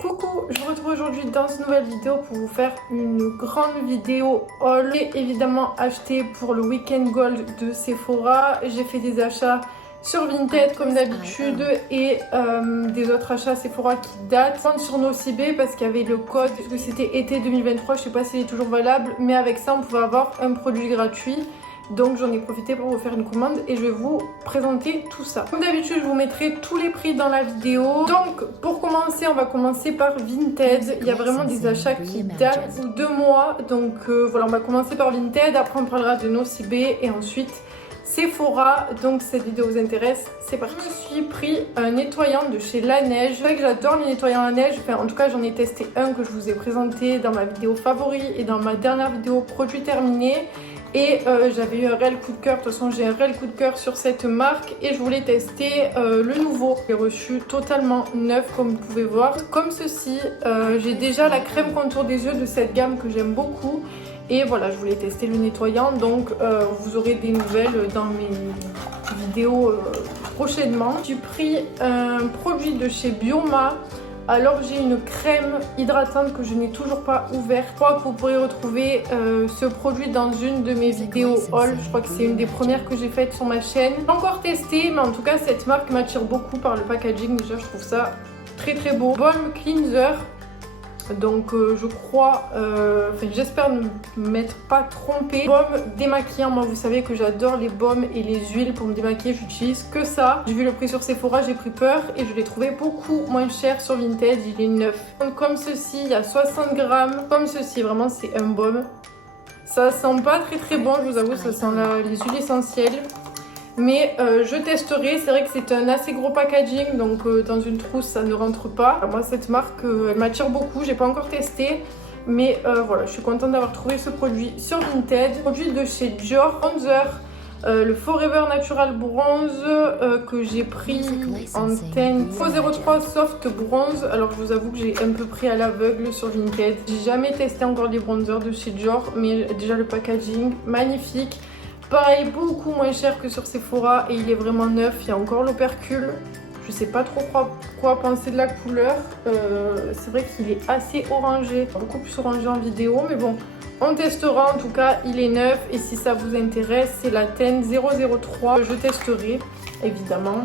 Coucou, je vous retrouve aujourd'hui dans une nouvelle vidéo pour vous faire une grande vidéo haul. J'ai évidemment acheté pour le Weekend Gold de Sephora. J'ai fait des achats sur Vinted comme d'habitude et des autres achats Sephora qui datent. Sur Nocibé parce qu'il y avait le code, parce que c'était été 2023, je sais pas s'il est toujours valable, mais avec ça on pouvait avoir un produit gratuit. Donc j'en ai profité pour vous faire une commande et je vais vous présenter tout ça. Comme d'habitude, je vous mettrai tous les prix dans la vidéo. Donc pour commencer, on va commencer par Vinted. Il y a vraiment des achats qui datent de mois. Donc voilà, on va commencer par Vinted. Après on parlera de Nocibé et ensuite Sephora. Donc cette vidéo vous intéresse, c'est parti. Je me suis pris un nettoyant de chez Laneige. C'est vrai que j'adore les nettoyants Laneige. Enfin en tout cas j'en ai testé un que je vous ai présenté dans ma vidéo favori et dans ma dernière vidéo produit terminé. Et j'avais eu un réel coup de cœur, de toute façon j'ai un réel coup de cœur sur cette marque et je voulais tester le nouveau. J'ai reçu totalement neuf comme vous pouvez voir. Comme ceci, j'ai déjà la crème contour des yeux de cette gamme que j'aime beaucoup. Et voilà, je voulais tester le nettoyant, donc vous aurez des nouvelles dans mes vidéos prochainement. J'ai pris un produit de chez Bioma. Alors j'ai une crème hydratante que je n'ai toujours pas ouverte. Je crois que vous pourrez retrouver ce produit dans une de mes vidéos haul. Je crois que c'est une des premières que j'ai faites sur ma chaîne. Pas encore testé, mais en tout cas cette marque m'attire beaucoup par le packaging. Déjà je trouve ça très très beau. Balm Cleanser. Donc je crois, j'espère ne m'être pas trompée. Baume démaquillant, moi vous savez que j'adore les baumes et les huiles pour me démaquiller, j'utilise que ça. J'ai vu le prix sur Sephora, j'ai pris peur et je l'ai trouvé beaucoup moins cher sur Vinted, il est neuf. Donc, comme ceci, il y a 60 grammes, comme ceci, vraiment c'est un baume. Ça sent pas très très bon, je vous avoue, ça sent les huiles essentielles. Mais je testerai, c'est vrai que c'est un assez gros packaging, donc dans une trousse ça ne rentre pas. Moi cette marque elle m'attire beaucoup, j'ai pas encore testé. Mais voilà, je suis contente d'avoir trouvé ce produit sur Vinted. Produit de chez Dior, Bronzer, le Forever Natural Bronze que j'ai pris en teinte Faux 03 Soft Bronze. Alors je vous avoue que j'ai un peu pris à l'aveugle sur Vinted. J'ai jamais testé encore des bronzers de chez Dior, mais déjà le packaging, magnifique. Pareil, beaucoup moins cher que sur Sephora et il est vraiment neuf. Il y a encore l'opercule. Je sais pas trop quoi penser de la couleur. C'est vrai qu'il est assez orangé. Beaucoup plus orangé en vidéo. Mais bon, on testera. En tout cas, il est neuf. Et si ça vous intéresse, c'est la teinte 003. Je testerai, évidemment.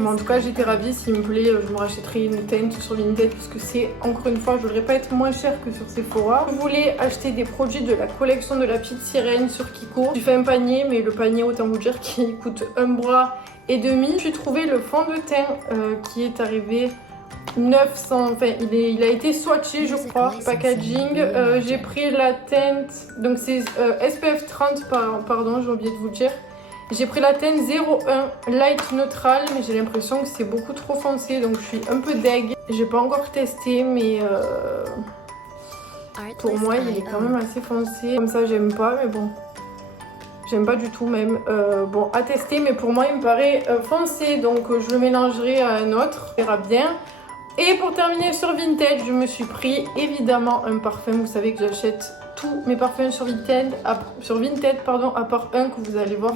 Mais en tout cas, j'étais ravie. S'il me plaît, je me rachèterai une teinte sur Vinted. Parce que c'est, encore une fois, je ne le répète, moins cher que sur Sephora. Je voulais acheter des produits de la collection de la petite sirène sur Kiko. J'ai fait un panier, mais le panier, autant vous dire qu'il coûte un bras et demi. J'ai trouvé le fond de teint qui est arrivé 900. Enfin, il a été swatché, je crois. Packaging. J'ai pris la teinte. Donc, c'est SPF 30, pardon, j'ai oublié de vous le dire. J'ai pris la teinte 01 Light Neutral, mais j'ai l'impression que c'est beaucoup trop foncé, donc je suis un peu deg. J'ai pas encore testé, mais pour moi il est quand même assez foncé. Comme ça j'aime pas, mais bon, j'aime pas du tout même. Bon, à tester, mais pour moi il me paraît foncé, donc je le mélangerai à un autre, on verra bien. Et pour terminer sur Vinted, je me suis pris évidemment un parfum. Vous savez que j'achète tous mes parfums sur Vinted, à part un que vous allez voir.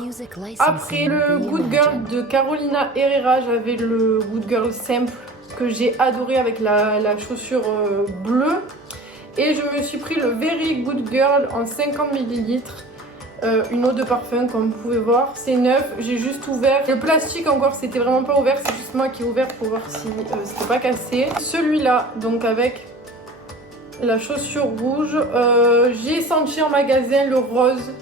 Après le Good Girl de Carolina Herrera, j'avais le Good Girl Simple que j'ai adoré avec la chaussure bleue. Et je me suis pris le Very Good Girl en 50 ml. Une eau de parfum comme vous pouvez voir, c'est neuf, j'ai juste ouvert le plastique, encore c'était vraiment pas ouvert, c'est juste moi qui ai ouvert pour voir si c'était pas cassé. Celui-là, donc avec la chaussure rouge, j'ai senti en magasin le rose,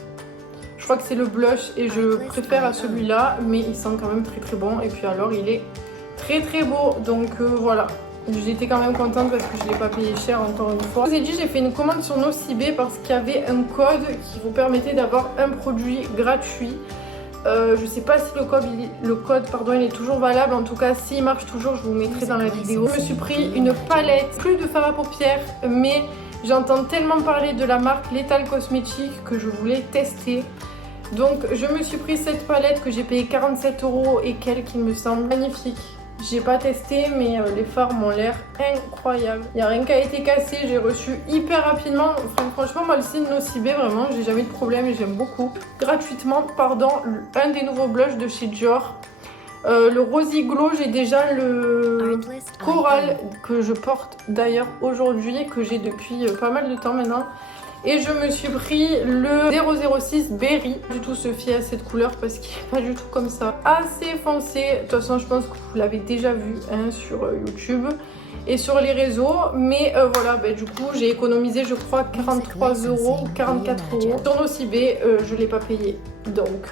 je crois que c'est le blush et je préfère à celui-là, mais il sent quand même très très bon. Et puis alors il est très très beau, donc voilà. J'étais quand même contente parce que je ne l'ai pas payé cher encore une fois. Je vous ai dit, j'ai fait une commande sur Nocibé parce qu'il y avait un code qui vous permettait d'avoir un produit gratuit. Je ne sais pas si le code il est toujours valable. En tout cas, s'il marche toujours, je vous mettrai dans la vidéo. Je me suis pris une palette, plus de fard à paupières, mais j'entends tellement parler de la marque Lethal Cosmetics que je voulais tester. Donc je me suis pris cette palette que j'ai payé 47 € et quelques, qui me semble magnifique. J'ai pas testé, mais les fards m'ont l'air incroyables. Il n'y a rien qui a été cassé, j'ai reçu hyper rapidement. Enfin, franchement, moi le signe Nocibé, vraiment, j'ai jamais eu de problème et j'aime beaucoup. Gratuitement, pardon, un des nouveaux blushs de chez Dior. Le Rosy Glow, j'ai déjà le Coral que je porte d'ailleurs aujourd'hui, que j'ai depuis pas mal de temps maintenant. Et je me suis pris le 006 Berry. Du tout se fier à cette couleur parce qu'il n'est pas du tout comme ça. Assez foncé. De toute façon, je pense que vous l'avez déjà vu hein, sur YouTube et sur les réseaux. Mais voilà, du coup, j'ai économisé, je crois, 43 € ou 44 €. Sur Nocibé, je ne l'ai pas payé. Donc,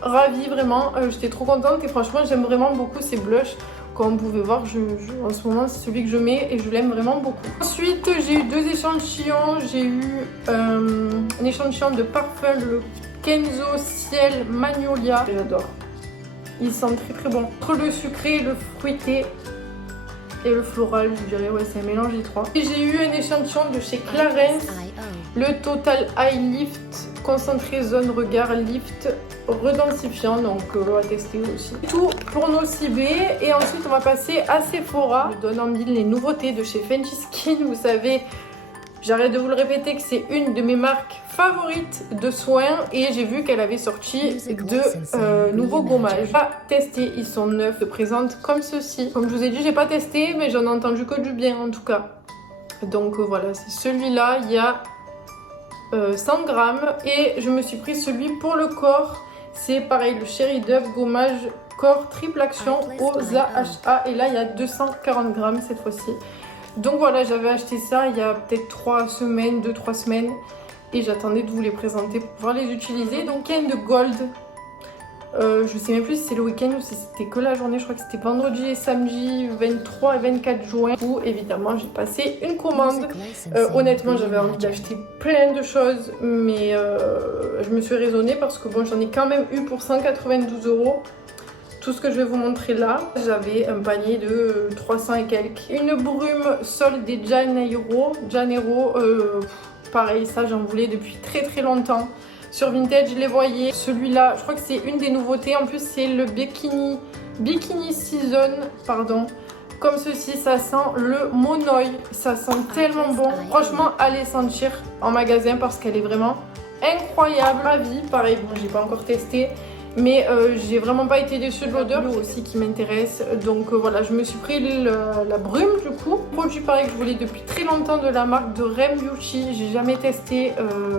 ravie vraiment. J'étais trop contente et franchement, j'aime vraiment beaucoup ces blushs. Comme vous pouvez voir, en ce moment, c'est celui que je mets et je l'aime vraiment beaucoup. Ensuite, j'ai eu 2 échantillons. J'ai eu un échantillon de parfum, le Kenzo Ciel Magnolia. J'adore. Il sent très très bon. Entre le sucré, le fruité et le floral, je dirais, ouais, c'est un mélange des trois. Et j'ai eu un échantillon de chez Clarins, le Total Eye Lift, concentré zone regard lift, redensifiant, donc on va tester aussi. Tout pour Nocibé et ensuite on va passer à Sephora. Je donne en mille les nouveautés de chez Fenty Skin, vous savez, j'arrête de vous le répéter que c'est une de mes marques favorites de soins et j'ai vu qu'elle avait sorti de nouveaux gommages. J'ai pas testé, ils sont neufs, se présentent comme ceci. Comme je vous ai dit, j'ai pas testé mais j'en ai entendu que du bien en tout cas. Donc voilà, c'est celui-là, il y a 100 grammes et je me suis pris celui pour le corps. C'est pareil, le Cherry Dove gommage corps triple action aux AHA et là il y a 240 grammes cette fois-ci. Donc voilà, j'avais acheté ça il y a peut-être 3 semaines, 2-3 semaines et j'attendais de vous les présenter pour pouvoir les utiliser. Donc il y a une de Gold. Je sais même plus si c'est le week-end ou si c'était que la journée, je crois que c'était vendredi et samedi 23 et 24 juin où évidemment j'ai passé une commande. Honnêtement j'avais envie d'acheter plein de choses mais je me suis raisonnée parce que bon j'en ai quand même eu pour 192 €. Tout ce que je vais vous montrer là, j'avais un panier de 300 et quelques. Une brume sol des Janeiro, pareil ça j'en voulais depuis très très longtemps. Sur Vinted, je les voyais. Celui-là, je crois que c'est une des nouveautés. En plus, c'est le Bikini Season, pardon. Comme ceci, ça sent le Monoï. Ça sent tellement bon. Franchement, allez sentir en magasin parce qu'elle est vraiment incroyable. Ravie, pareil, bon, j'ai pas encore testé. Mais j'ai vraiment pas été déçue de l'odeur aussi qui m'intéresse. Donc voilà, je me suis pris la brume du coup. Produit pareil que je voulais depuis très longtemps de la marque de Rem Beauty. J'ai jamais testé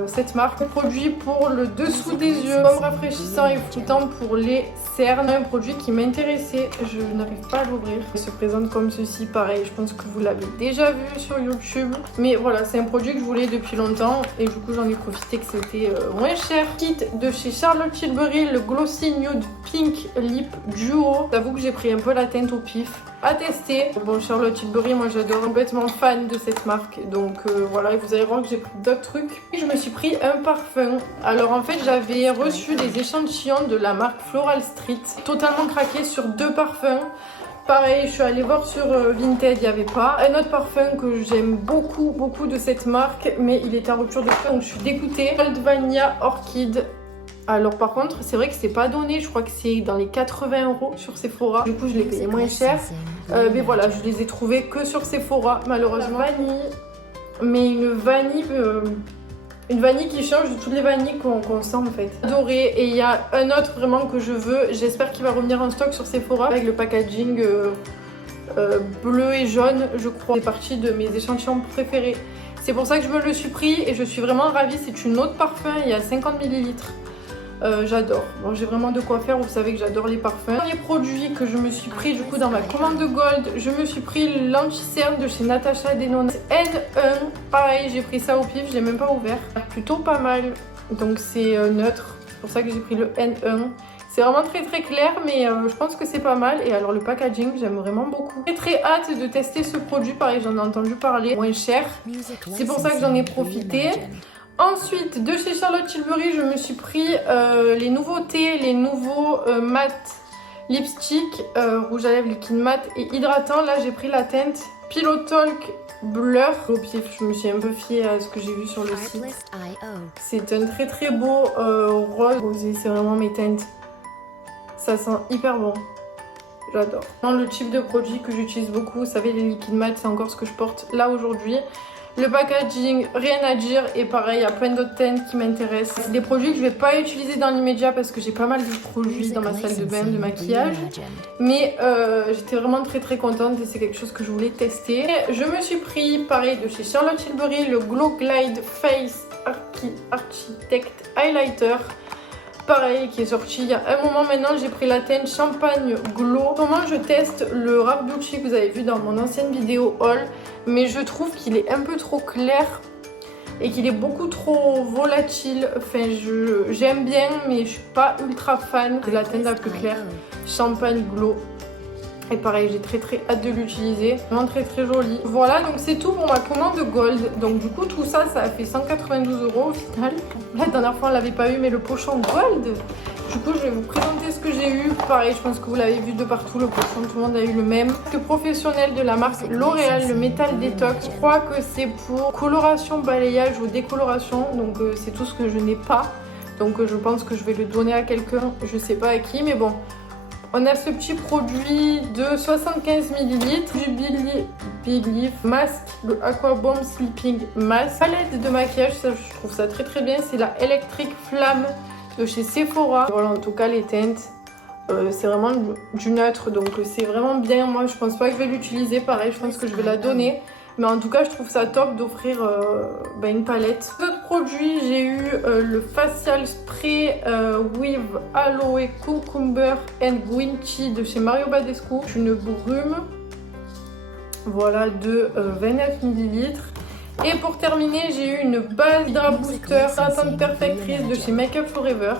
cette marque. Produit pour le dessous des yeux, comme rafraîchissant et floutant pour les cernes. Un produit qui m'intéressait, je n'arrive pas à l'ouvrir. Il se présente comme ceci, pareil, je pense que vous l'avez déjà vu sur YouTube. Mais voilà, c'est un produit que je voulais depuis longtemps et du coup j'en ai profité que c'était moins cher. Kit de chez Charlotte Tilbury, le Glossy Nude Pink Lip Duo. J'avoue que j'ai pris un peu la teinte au pif. À tester. Bon, Charlotte Tilbury, moi j'adore, complètement fan de cette marque. Donc voilà, et vous allez voir que j'ai pris d'autres trucs. Et je me suis pris un parfum. Alors en fait, j'avais reçu des échantillons de la marque Floral Street. Totalement craqué sur 2 parfums. Pareil, je suis allée voir sur Vinted, il n'y avait pas. Un autre parfum que j'aime beaucoup de cette marque, mais il était en rupture de stock, donc je suis dégoûtée. Gold Vanilla Orchid. Alors par contre, c'est vrai que c'est pas donné, je crois que c'est dans les 80 € sur Sephora. Du coup, je l'ai payé moins cher. Mais voilà, je les ai trouvés que sur Sephora, malheureusement. Vanille, mais une vanille qui change de toutes les vanilles qu'on sent en fait. Adoré. Et il y a un autre vraiment que je veux, j'espère qu'il va revenir en stock sur Sephora avec le packaging bleu et jaune, je crois. C'est partie de mes échantillons préférés. C'est pour ça que je me le suis pris et je suis vraiment ravie. C'est une autre parfum, il y a 50 ml. J'adore. Bon, j'ai vraiment de quoi faire, vous savez que j'adore les parfums. Premier produit que je me suis pris du coup dans ma commande de Gold, je me suis pris l'anti-cerne de chez Natasha Denona N1. Pareil, j'ai pris ça au pif, je l'ai même pas ouvert. Plutôt pas mal, donc c'est neutre, c'est pour ça que j'ai pris le N1. C'est vraiment très clair, mais je pense que c'est pas mal. Et alors le packaging, j'aime vraiment beaucoup. J'ai très hâte de tester ce produit, pareil, j'en ai entendu parler, moins cher. C'est pour ça que j'en ai profité. Ensuite, de chez Charlotte Tilbury, je me suis pris les nouveautés, les nouveaux mat lipstick, rouge à lèvres liquide mat et hydratant. Là, j'ai pris la teinte Pillow Talk Blur. Au pif, je me suis un peu fiée à ce que j'ai vu sur le site. C'est un très beau rose rosé, c'est vraiment mes teintes. Ça sent hyper bon. J'adore. Le type de produit que j'utilise beaucoup, vous savez, les liquides mat, c'est encore ce que je porte là aujourd'hui. Le packaging, rien à dire. Et pareil, il y a plein d'autres teintes qui m'intéressent. C'est des produits que je vais pas utiliser dans l'immédiat parce que j'ai pas mal de produits dans ma salle de bain de maquillage. Mais j'étais vraiment très contente et c'est quelque chose que je voulais tester. Je me suis pris, pareil, de chez Charlotte Tilbury, le Glow Glide Face Architect Highlighter. Pareil, qui est sorti il y a un moment maintenant. J'ai pris la teinte Champagne Glow. Comment je teste le Rare Beauty que vous avez vu dans mon ancienne vidéo haul. Mais je trouve qu'il est un peu trop clair et qu'il est beaucoup trop volatile. Enfin, j'aime bien, mais je suis pas ultra fan de la teinte la plus claire, Champagne Glow. Et pareil, j'ai très hâte de l'utiliser. Vraiment très joli. Voilà, donc c'est tout pour ma commande Gold. Donc du coup, tout ça, ça a fait 192 € au final. La dernière fois, on l'avait pas eu, mais le pochon Gold. Du coup, je vais vous présenter ce que j'ai eu. Pareil, je pense que vous l'avez vu de partout, le pochon, tout le monde a eu le même. Le professionnel de la marque L'Oréal, le Metal Detox. Je crois que c'est pour coloration, balayage ou décoloration. Donc c'est tout ce que je n'ai pas. Donc je pense que je vais le donner à quelqu'un, je sais pas à qui, mais bon. On a ce petit produit de 75 ml du Belief Mask, le Aqua Bomb Sleeping Mask. Palette de maquillage, ça, je trouve ça très bien. C'est la Electric Flamme de chez Sephora. Voilà, en tout cas, les teintes, c'est vraiment du neutre, donc c'est vraiment bien. Moi, je pense pas que je vais l'utiliser. Pareil, je pense que je vais la donner. Mais en tout cas, je trouve ça top d'offrir une palette. D'autres produits, j'ai eu le Facial Spray with Aloe Cucumber and Green Tea de chez Mario Badescu. Une brume, voilà, de 29 ml. Et pour terminer, j'ai eu une base Hydra Booster Teinte Perfectrice de chez Make Up Forever.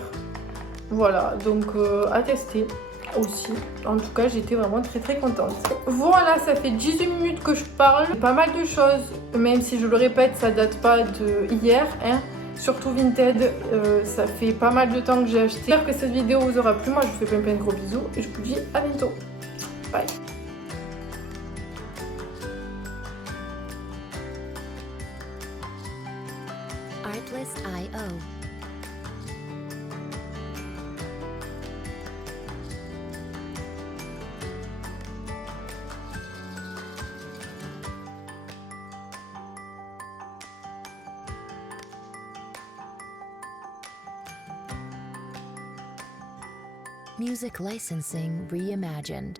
Voilà, donc à tester aussi. En tout cas, j'étais vraiment très contente. Voilà, ça fait 18 minutes que je parle. Pas mal de choses, même si je le répète, ça date pas de hier, hein. Surtout Vinted, ça fait pas mal de temps que j'ai acheté. J'espère que cette vidéo vous aura plu. Moi, je vous fais plein de gros bisous et je vous dis à bientôt. Bye. Artlist.io. Music licensing reimagined.